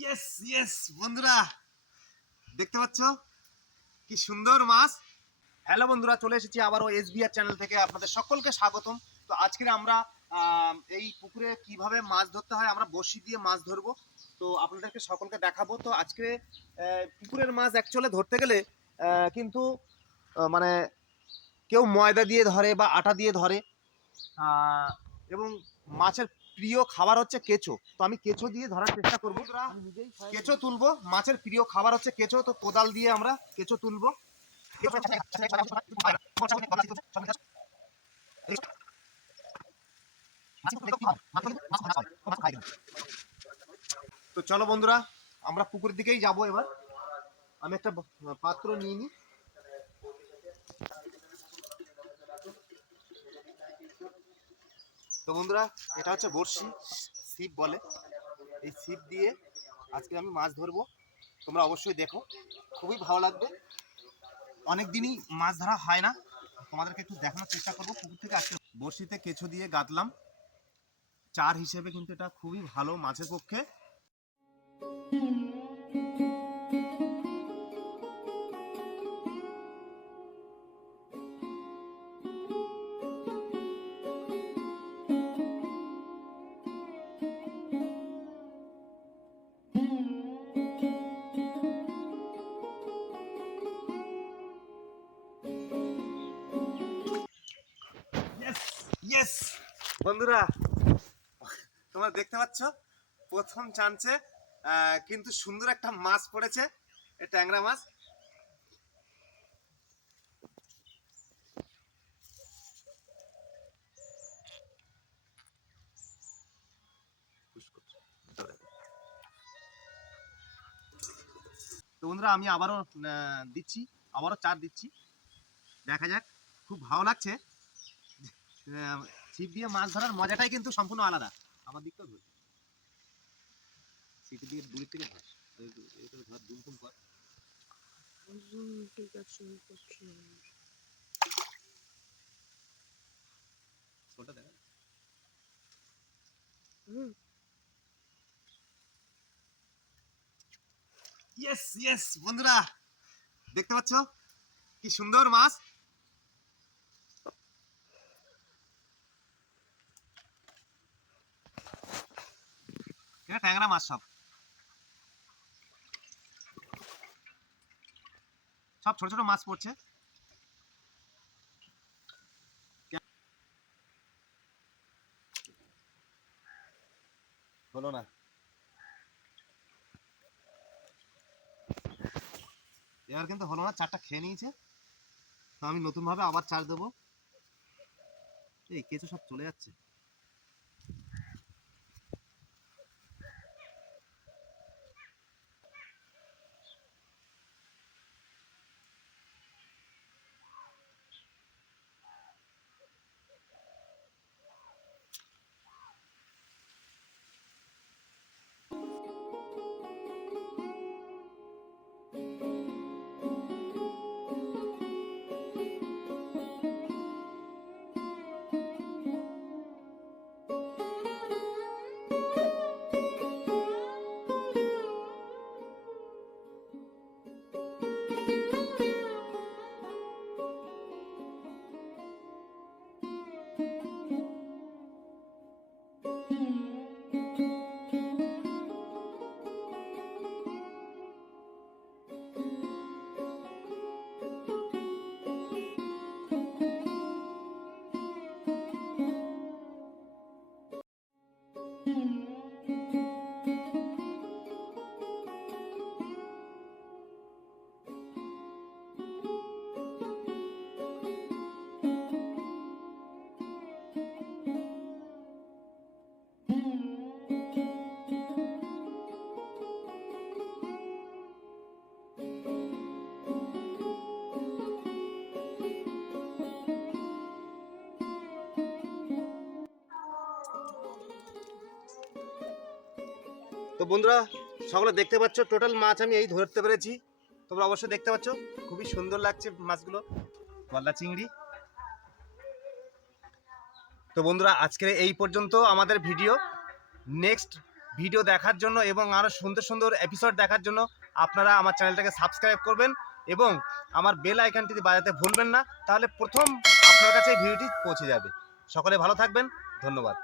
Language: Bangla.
ইয়েস ইয়েস বন্ধুরা, দেখতে পাচ্ছ কি সুন্দর মাছ। হ্যালো বন্ধুরা, চলে এসেছি আবারও এসবিআর চ্যানেল থেকে, আপনাদের সকলকে স্বাগতম। তো আজকে আমরা এই পুকুরে কিভাবে মাছ ধরতে হয়, আমরা বড়শি দিয়ে মাছ ধরবো, তো আপনাদেরকে সকলকে দেখাবো। তো আজকে পুকুরের মাছ অ্যাকচুয়ালি ধরতে গেলে কিন্তু মানে কেউ ময়দা দিয়ে ধরে বা আটা দিয়ে ধরে, এবং মাছের প্রিয় খাবার হচ্ছে কেঁচো। তো আমি কেঁচো দিয়ে ধরার চেষ্টা করবো। কেঁচো তুলবো, মাছের প্রিয় খাবার হচ্ছে কেঁচো। তো কোদাল দিয়ে আমরা কেঁচো তুলবো। তো চলো বন্ধুরা, আমরা পুকুরের দিকেই যাব এবার। আমি একটা পাত্র নিয়ে নিই। তো বন্ধুরা, এটা হচ্ছে বড়শি, ছিপ বলে। এই ছিপ দিয়ে আজকে আমি মাছ ধরবো, তোমরা অবশ্যই দেখো, খুবই ভালো লাগবে। অনেক দিনই মাছ ধরা হয় না, তোমাদেরকে একটু দেখানোর চেষ্টা করবো। পুকুর থেকে আজকে বড়শিতে কেঁচো দিয়ে গাঁথলাম, চার হিসেবে কিন্তু এটা খুবই ভালো মাছের পক্ষে। ইয়েস বন্ধুরা, তোমরা দেখতে পাচ্ছ প্রথম চান্সে কিন্তু সুন্দর একটা মাছ পড়েছে, ট্যাংরা মাছ। তো বন্ধুরা, আমি আবারও দিচ্ছি, আবারও চার দিচ্ছি, দেখা যাক। খুব ভালো লাগছে, ছিপ দিয়ে মাছ ধরার মজাটাই কিন্তু সম্পূর্ণ আলাদা। আমার দিকটাও ধর, ছিপ দিয়ে দূরের থেকে ধর, ধর দুম কর। ছোটটা দেখা। ইয়েস ইয়েস বন্ধুরা, দেখতে পাচ্ছ কি সুন্দর মাছ। এটা ট্যাংরা মাছ, সব সব ছোট ছোট মাছ পড়ছে। হলো না, এবার কিন্তু হলো না, চারটা খেয়ে নিয়েছে। তো আমি নতুন ভাবে আবার চার দেবো। এই কেঁচো সব চলে যাচ্ছে। তো বন্ধুরা, সকলে দেখতে পাচ্ছ টোটাল মাছ আমি এই ধরতে পেরেছি। তোমরা অবশ্যই দেখতে পাচ্ছ, খুবই সুন্দর লাগছে মাছগুলো, গলদা চিংড়ি। তো বন্ধুরা, আজকে এই পর্যন্ত আমাদের ভিডিও। নেক্সট ভিডিও দেখার জন্য এবং আরও সুন্দর সুন্দর এপিসোড দেখার জন্য আপনারা আমার চ্যানেলটাকে সাবস্ক্রাইব করবেন এবং আমার বেল আইকনটি বাজাতে ভুলবেন না, তাহলে প্রথম আপনার কাছে এই ভিডিওটি পৌঁছে যাবে। সকলে ভালো থাকবেন, ধন্যবাদ।